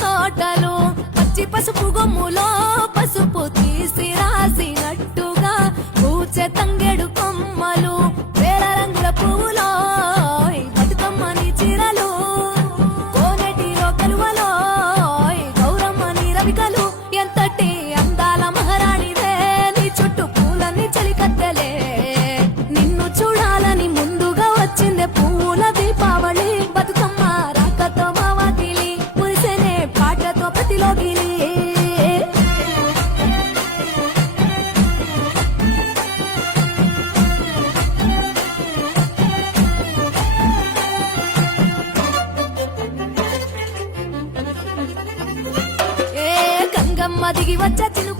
తోటలు పచ్చి పసుపు గొమ్ములో పసుపు తీసి రాసినట్టుగా పూచె తంగెడు కొమ్మలు వేల రంగుల పువ్వులో బతుకమ్మని చీరలు కోనెటిలో కలువలో గౌరమ్మని రవికలు ఎంతటి అందాల మహారాణిదే నీ చుట్టూ పూలన్నీ చలికత్తెలే నిన్ను చూడాలని ముందుగా వచ్చిందే పూల దీపావళి బతుకమ్మ రాకతో మా వాకిలి మురిసెనే పాటతో ప్రతిలోగిలి గంగమ్మ దిగి వచ్చ చిను